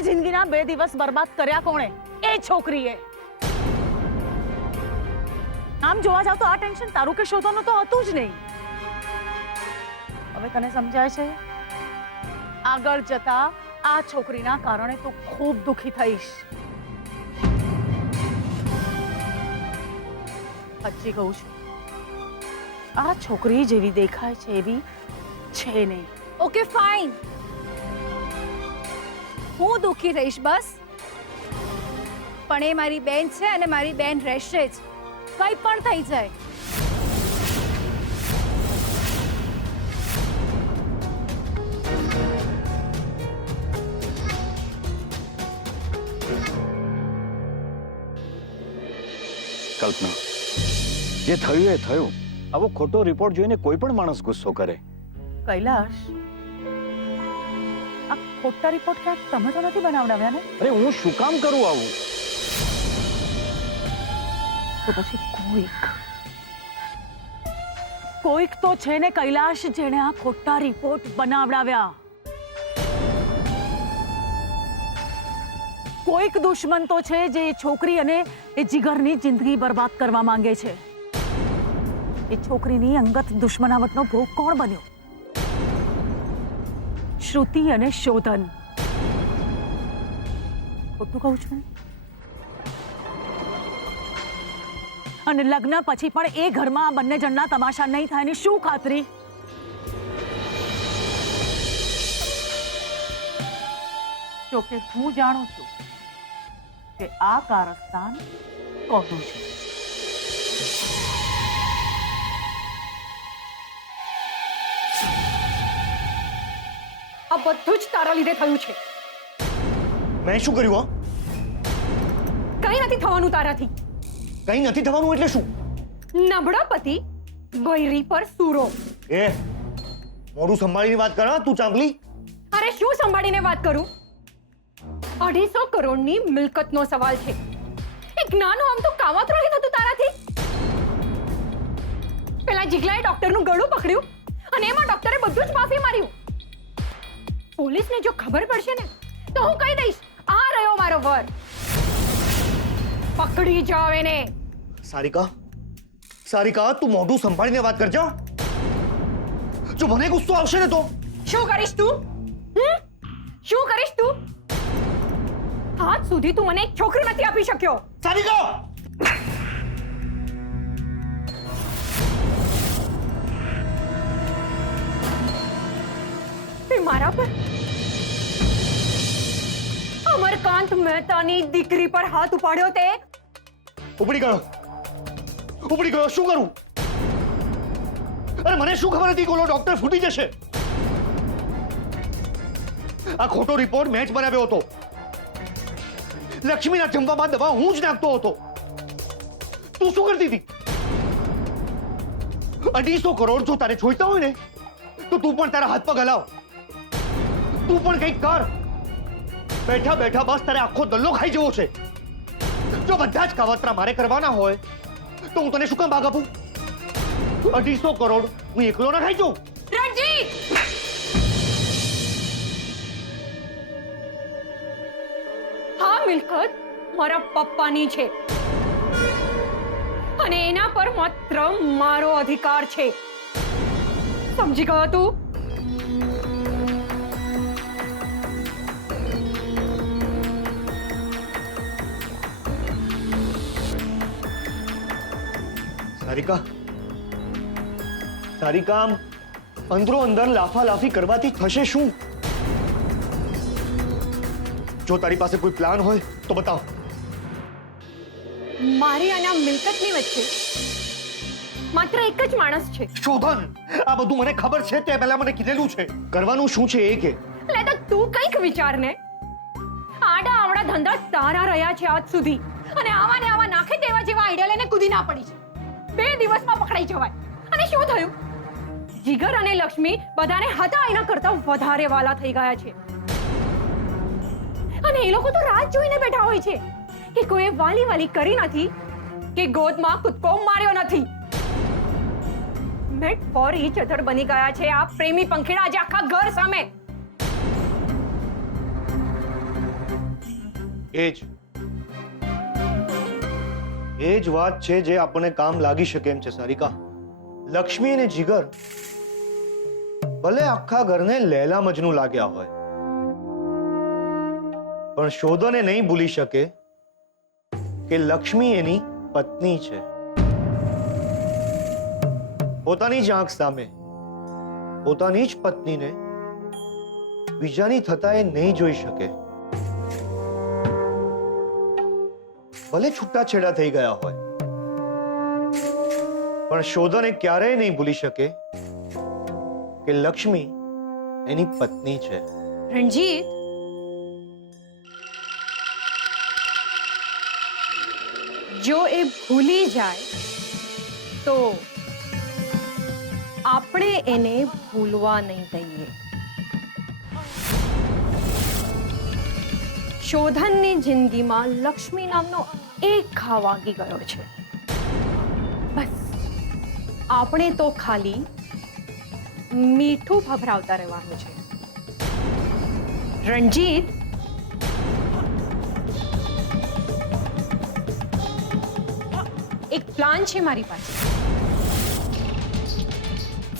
તારી જિંદગીના 2 દિવસ બરબાદ કર્યા કોણે? એ છોકરીએ. આમ જોવા જાવ તો આ ટેન્શન તારું કે શોધવાનું તો હતું જ નહીં. હવે તને સમજાય છે? આગળ જતા આ છોકરીના કારણે તું ખૂબ દુખી થઈશ. સાચી કહું છું, આ છોકરી જેવી દેખાય છે એવી છે નહીં. ઓકે ફાઇન, હું દુખી રહીશ બસ. પણ એ મારી બેન છે અને મારી બેન રહેશે જ, કંઈ પણ થઈ જાય. કલ્પના, જે થયું એ થયું. આવો ખોટો રિપોર્ટ જોઈને કોઈ પણ માણસ ગુસ્સો કરે. કૈલાશ, આ ખોટા રિપોર્ટ ક્યાંક તમે તો નથી બનાવડાવ્યા ને? અરે હું શું કામ કરું આવું? તો પછી કોઈક તો છે ને કૈલાશ, જેણે આ ખોટા રિપોર્ટ બનાવડાવ્યા. કોઈક દુશ્મન તો છે જે છોકરી અને એ જીગરની જિંદગી બરબાદ કરવા માંગે છે. એ છોકરીની અંગત દુશ્મનાવટનો ભોગ કોણ બન્યો? શ્રુતિ અને શોધન. ખોટું કહું છું? અને લગ્ન પછી પણ એ ઘરમાં આ બંને જણના તમાશા નહીં થાય એની શું ખાતરી? જોકે હું જાણું છું કે આ કારસ્તાન કોનું છે. આ બધું જ તારા લીધે થયું છે. મેં શું કર્યું? કંઈ નથી થવાનું તારાથી. કઈ નથી થવાનું એટલે શું? નબળા પતિ, બૈરી પર સૂરો. એ મોઢું સંભાળીને વાત કર. તું ચાંપલી. અરે શું સંભાળીને વાત કરું? 250 કરોડની મિલકતનો સવાલ છે. એક નાનું આમ તો કાવતરું નથી થતું તારાથી. પેલા જીગલાએ ડોક્ટરનું ગળું પકડ્યું અને એમાં ડોક્ટરે બધું જ માફી માર્યું. પોલીસને જો ખબર પડશે ને તો હું કહી દઈશ, આ રહ્યો મારો વર. પકડી જાવ એને. સારિકા, સારિકા, તું મોઢું સંભાળીને વાત કરજો. જો મને ગુસ્સો આવશે ને તો શું કરીશ તું? શું કરીશ તું? આજ સુધી તું મને એક છોકરી નથી આપી શક્યો. સારિકા! તે મારા પર અમરકાંત મહેતાની દીકરી પર હાથ ઉપાડ્યો તે? ઉપડી ગયો. ઉપડી ગયો. શું કરું? અરે મને શું ખબર હતી કે ઓલો ડોક્ટર ફૂટી જશે? આ ખોટો રિપોર્ટ મેં જ બનાવ્યો હતો. લક્ષ્મીના જમવામાં દવા હું જ નાખતો હતો. તું શું કરતી હતી? 250 કરોડ જો તારે જોઈતા હોય ને તો તું પણ તારા હાથ પગ હલાવ. તું પણ કંઈક કર. બેઠા બેઠા બસ તારે આખો દલ્લો ખાઈ જવો છે. જો બધા જ કાવતરા મારે કરવાના હોય તો હું તને શું કામ ભાગ આપું? 250 કરોડ હું એકલો ના ખાઈ જાઉં? રણજીત! આ મિલકત મારા પપ્પાની છે અને એના પર માત્ર મારો અધિકાર છે. સમજી ગયો તું? સારિકા, સારિકા, અંદરો અંદર લાફાલાફી કરવાથી થશે શું? જો તારી પાસે કોઈ પ્લાન હોય તો બતાવ. મારી અને આ મિલકતની વચ્ચે માત્ર એક જ માણસ છે. શોધન! આ બધું મને ખબર છે. તે પહેલા મને કીધેલું છે. કરવાનું શું છે એ કે. લે તો તું કંઈક વિચાર ને. આડા આવડા ધંધા તારા રહ્યા છે આજ સુધી અને આવા ને આવા નાખે દેવા જેવા આઈડિયા લઈને કૂદી ના પડી છે. 2 દિવસમાં પકડાઈ જવાય. અને શું થયું? જીગર અને લક્ષ્મી બધાને હતા એના કરતા વધારે વાલા થઈ ગયા છે. અને એ લોકો તો રાત જોઈને બેઠા હોય છે કે કોઈ વાલી વાલી કરી નથી કે ગોદમાં કૂદકો માર્યો નથી. મેટ ફોર ઈચ અધર બની ગયા છે આ પ્રેમી પંખીડા આજે આખા ઘર સામે. એ જ વાત છે જે આપણને કામ લાગી શકે એમ છે સારિકા. લક્ષ્મી અને જીગર ભલે આખા ઘરને લૈલા મજનુ લાગ્યા હોય, પણ શોધને નહીં ભૂલી શકે કે લક્ષ્મી એની પત્ની છે. પોતાની જ આંખ સામે પોતાની જ પત્નીને બીજાની થતા એ નહીં જોઈ શકે. ભલે છૂટાછેડા થઈ ગયા હોય, પણ શોધને ક્યારેય નહીં ભૂલી શકે કે લક્ષ્મી એની પત્ની છે. રણજીત, જો એ ભૂલી જાય તો આપણે એને ભૂલવા નહીં દઈએ. શોધનની જિંદગીમાં લક્ષ્મી નામનો એક ઘા વાગી ગયો છે. બસ આપણે તો ખાલી મીઠું ભભરાવતા રહેવાનું છે. રણજીત, એક પ્લાન છે મારી પાસે.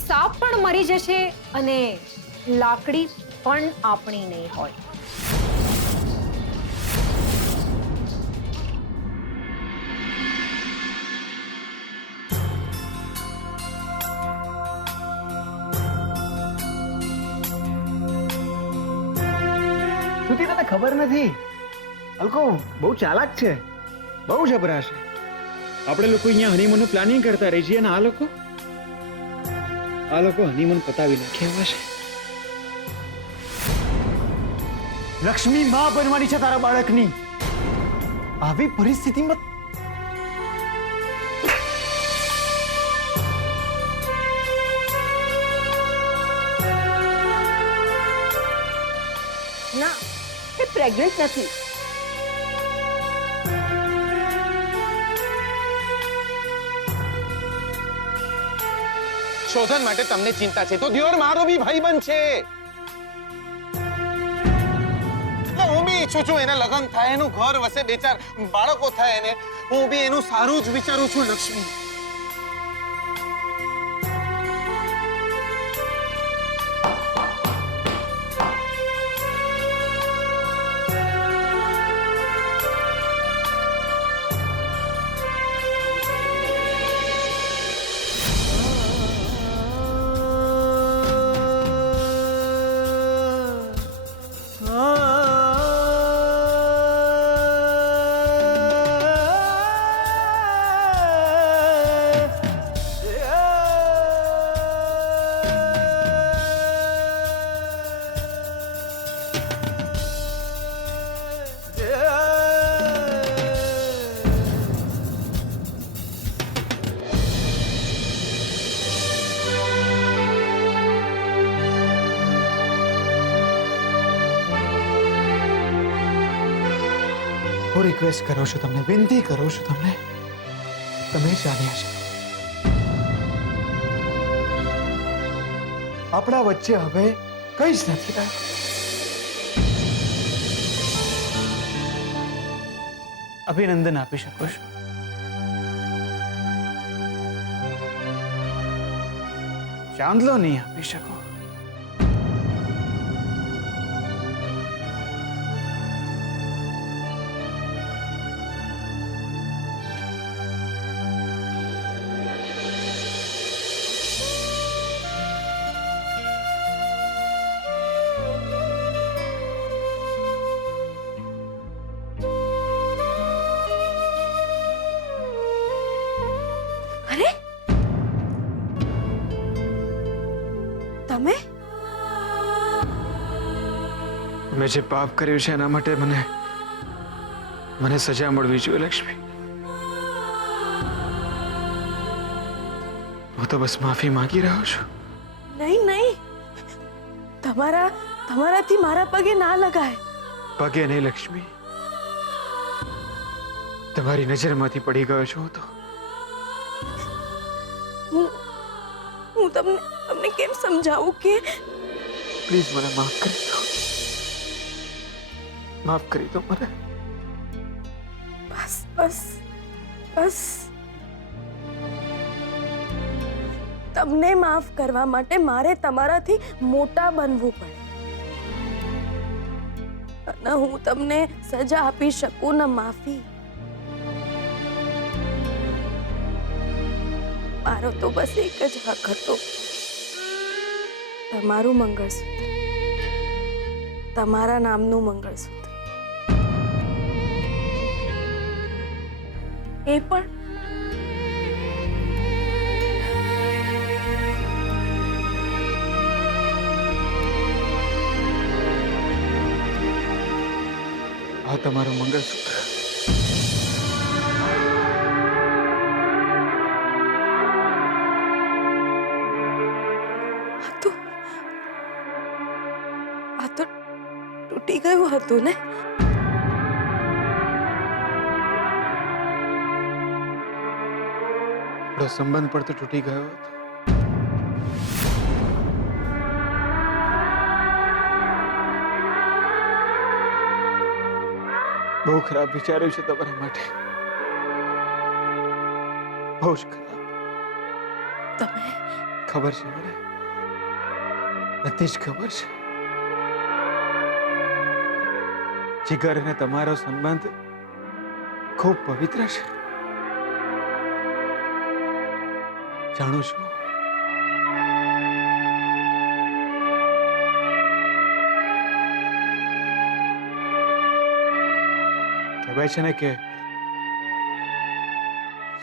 સાપ પણ મરી જશે અને લાકડી પણ આપણી નહીં હોય. શ્રુતિ, તને ખબર નથી, અલ્કો બહુ ચાલાક છે, બહુ જબરા છે. આપણે લોકો અહીંયા હનીમૂનનું પ્લાનિંગ કરતા રહી છીએ અને આ લોકો હનીમૂન પતાવી નાખે એવા છે. લક્ષ્મી માં બનવાની છે તારા બાળકની. આવી પરિસ્થિતિમાં ના, એ પ્રેગ્નન્ટ નથી. શોધન માટે તમને ચિંતા છે તો દિયોર મારો બી ભાઈબંધ છે. હું બી ઈચ્છું છું એના લગ્ન થાય, એનું ઘર વસે, બે ચાર બાળકો થાય, એને હું બી એનું સારું જ વિચારું છું. લક્ષ્મી, હું રિક્વેસ્ટ કરું છું તમને, વિનંતી કરું છું તમને, તમે જાણ્યા છે આપણા વચ્ચે હવે કંઈ જ નથી રહ્યું. અભિનંદન આપી શકો છો. ચાંદલો નહીં આપી શકો. અરે, તમે મેં જે પાપ કર્યું છે એના માટે મને સજા મળવી જોઈએ લક્ષ્મી. હું તો બસ માફી માંગી રહ્યો છું. નહીં નહીં, તમારાથી મારા પગે ના લગાય. પગે નહીં લક્ષ્મી, તમારી નજરમાંથી પડી ગયો છું હું તો. હું તમને કેમ સમજાવું કે પ્લીઝ મને માફ કરી દો, માફ કરી દો મને. બસ બસ તમને માફ કરવા માટે મારે તમારાથી મોટા બનવું પડે અને હું તમને સજા આપી શકું ન માફી. મારો તો બસ એક જ હક હતો, તમારું મંગળસૂત્ર, તમારા નામનું મંગળસૂત્ર. એ પણ આ તમારું મંગળસૂત્ર. આ તો તૂટી ગયું હતું ને? આપણો સંબંધ પણ તો તૂટી ગયો હતો. બહુ ખરાબ વિચાર્યું છે તમારા માટે, બહુ જ ખરાબ. તમે ખબર છે મને, બધી જ ખબર છે. જીગર અને તમારો સંબંધ ખૂબ પવિત્ર છે, જાણું છું. કહેવાય છે ને કે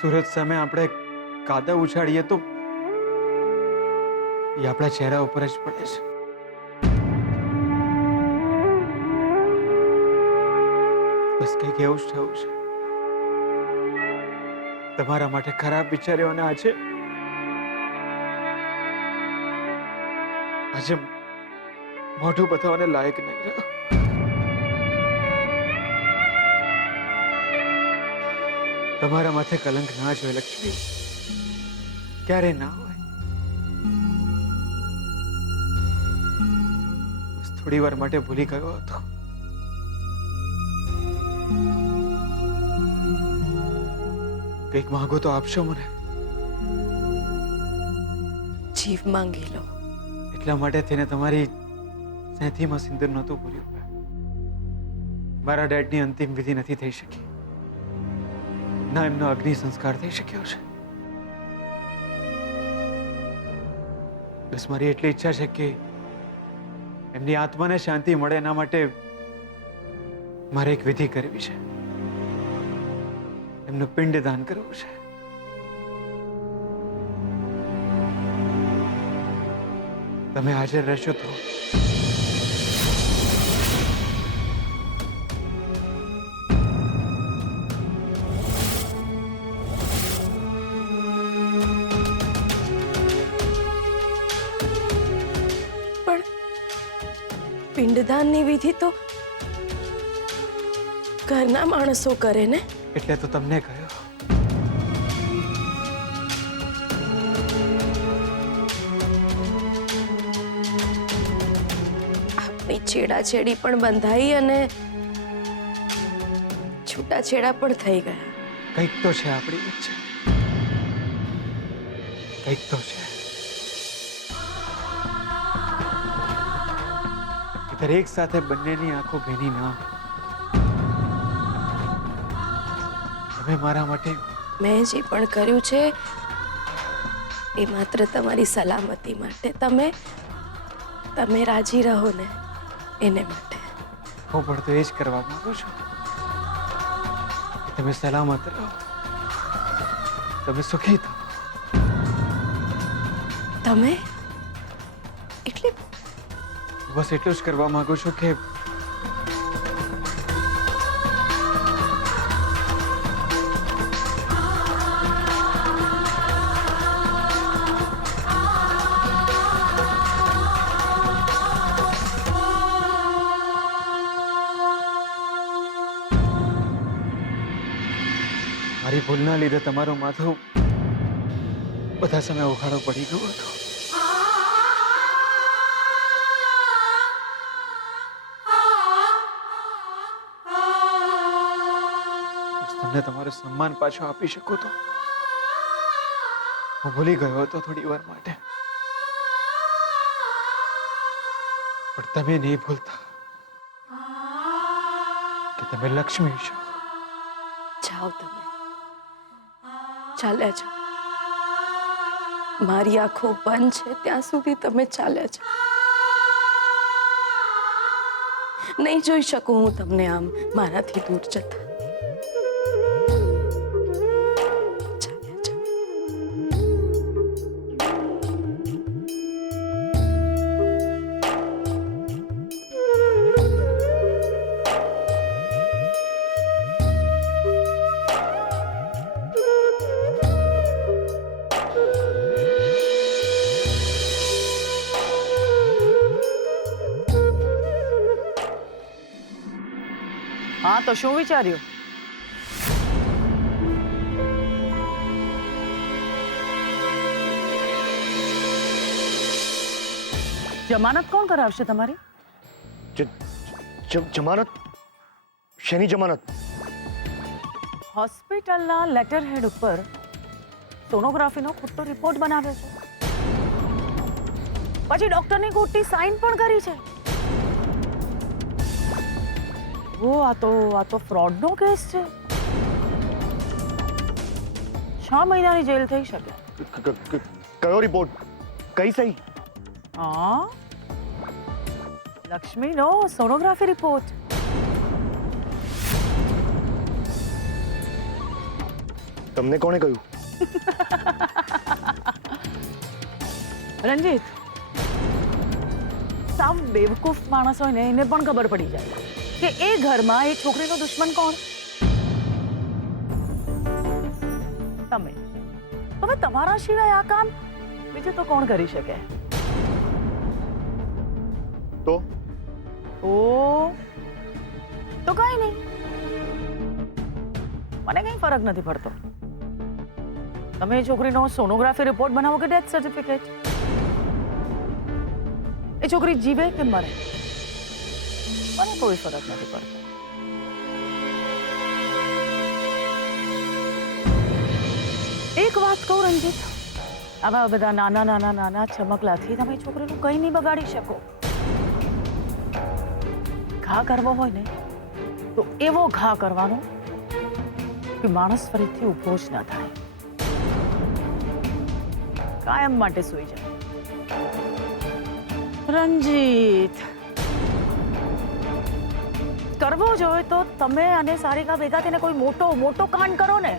સૂરજ સામે આપણે કાદવ ઉછાળીએ તો એ આપણા ચહેરા ઉપર જ પડે છે. બસ કંઈક એવું જ થયું છે. તમારા માટે ખરાબ વિચાર્યો અને આજે મોઢું બતાવવાને લાયક નહીં રહ્યો. તમારા માથે કલંક ના જ હોય લક્ષ્મી, ક્યારે ના હોય. બસ થોડી વાર માટે ભૂલી ગયો હતો. કંઈક માંગો તો આપશો મને. જીવ માંગી લો. એટલા માટે તેને તમારી સેથીમાં સિંદૂર નહોતું પૂર્યું. મારા ડેડની અંતિમ વિધિ નથી થઈ શકી, ના એમનો અગ્નિ સંસ્કાર થઈ શક્યો છે. બસ મારી એટલી ઈચ્છા છે કે એમની આત્માને શાંતિ મળે, એના માટે મારે એક વિધિ કરવી છે. એમનું પિંડ દાન કરવું છે. તમે હાજર રહેશો તો પિંડદાનની વિધિ તો ઘરના માણસો કરે ને? એટલે તો તમને કહ્યું. આપણી છેડાછેડી પણ બંધાઈ અને છૂટાછેડા પણ થઈ ગયા. કંઈક તો છે આપણી વચ્ચે, કંઈક તો છે. દરેક સાથે બંનેની આંખો ભેની ના. તમે મારા માટે મેં જે પણ કર્યું છે એ માત્ર તમારી સલામતી માટે. તમે રાજી રહો ને એને માટે. હું પણ તો એ જ કરવા માંગુ છું કે તમે સલામત રહો, તમે સુખી થાઓ. તમે એટલે બસ એટલું જ કરવા માંગુ છું કે મારી ભૂલના લીધે તમારું માથું બધા સમય ઉઘાડો પડી ગયો હતો. તમને તમારું સન્માન પાછું આપી શકું તો હું ભૂલી ગયો હતો થોડી વાર માટે, પણ તમે નહીં ભૂલતા કે તમે લક્ષ્મી છો. જાઓ તમે, ચાલ્યા જાઓ. મારી આંખો બંધ છે ત્યાં સુધી તમે ચાલ્યા જાઓ. નહીં જોઈ શકું હું તમને આમ મારાથી દૂર જતા. ચાલ્યા જાઓ. હા તો શું વિચાર્યું? જમાનત કોણ કરાવશે તમારી? જમાનત? શેની જમાનત? હોસ્પિટલના લેટર હેડ ઉપર સોનોગ્રાફીનો ખોટો રિપોર્ટ બનાવ્યો છે, પછી ડોક્ટરની ખોટી સાઇન પણ કરી છે. ઓ આ તો ફ્રોડનો કેસ છે. 6 મહિનાની જેલ થઈ શકે. કયો રિપોર્ટ? કઈ સહી? હા, લક્ષ્મીનો સોનોગ્રાફી રિપોર્ટ. તમને કોણે કહ્યું? રંજીત, સાવ બેવકૂફ માણસ હોય ને એને પણ ખબર પડી જાય કે એ ઘરમાં એ છોકરીનો દુશ્મન કોણ? તમે. હવે તમારા સિવાય આ કામ બીજું તો કોણ કરી શકે? તો કઈ નહીં, મને કઈ ફરક નથી પડતો. તમે એ છોકરીનો સોનોગ્રાફી રિપોર્ટ બનાવો કે ડેથ સર્ટિફિકેટ, એ છોકરી જીવે કે મરે મને કોઈ ફરક નથી પડતો. એક વાત કહું રંજીત, આવા બધા નાના ચમકલાથી તમે છોકરીનું કંઈ નહીં બગાડી શકો. ઘા કરવો હોય ને તો એવો ઘા કરવાનો કે માણસ ફરીથી ઊભો જ ના થાય, કાયમ માટે સૂઈ જાય. રંજીત, કરવો જોઈએ તો તમે અને સારિકા ભેગા થઈને કોઈ મોટો કાંડ કરો ને.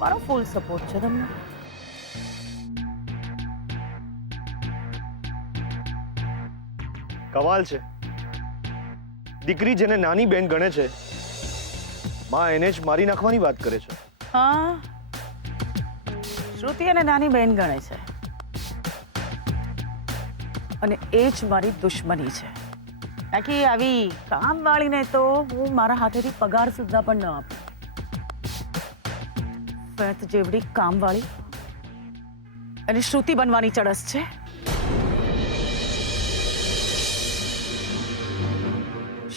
મારો ફૂલ સપોર્ટ છે તમને. કમાલ છે, દીકરી જેને નાની બેન ગણે છે માં એને જ મારી નાખવાની વાત કરે છે. હા, શ્રુતિ અને નાની બેન ગણે છે અને એ જ મારી દુશ્મની છે. બાકી આવી કામવાળીને તો હું મારા હાથેથી પગાર સુદ્ધા પણ ન આપું. ફેત જેવડી કામવાળી અને શ્રુતિ બનવાની ચડસ છે.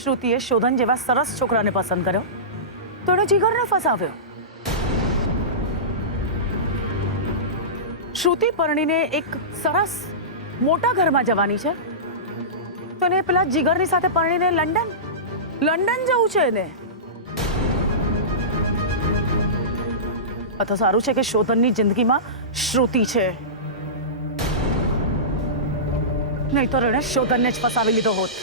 શ્રુતિએ શોધન જેવા સરસ છોકરાને પસંદ કર્યો તો એણે જીગરને ફસાવ્યો. શ્રુતિ પરણીને એક સરસ મોટા ઘરમાં જવાની છે તો એને પેલા જીગરની સાથે પરણીને લંડન જવું છે એને. તો સારું છે કે શોધનની જિંદગીમાં શ્રુતિ છે, નહીં તો એણે શોધનને જ ફસાવી લીધો હોત.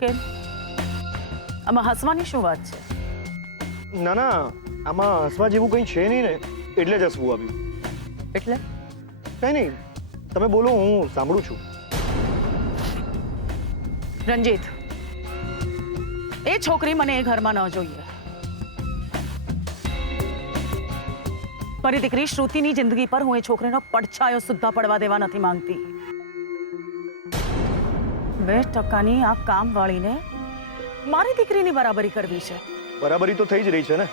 કેમ આમાં હસવાની શું વાત છે? ના, આમાં હસવા જેવું કંઈ છે નહીં ને, એટલે જ હસવું આવ્યું. એટલે કંઈ નહીં, તમે બોલો, હું સાંભળું છું. રંજીત, એ છોકરી મને એ ઘરમાં ન જોઈએ. મારી દીકરી શ્રુતિની જિંદગી પર હું એ છોકરીનો પડછાયો સુદ્ધા પડવા દેવા નથી માંગતી. 2% આ કામવાળીને મારી દીકરીની બરાબરી કરવી છે. બરાબરી તો થઈ જ રહી છે ને.